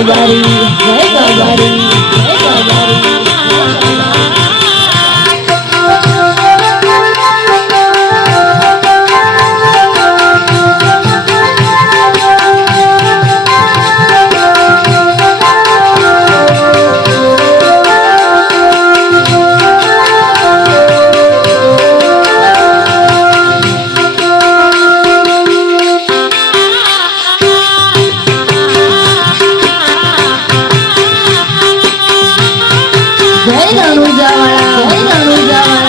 kabari, hai ready. 笑う。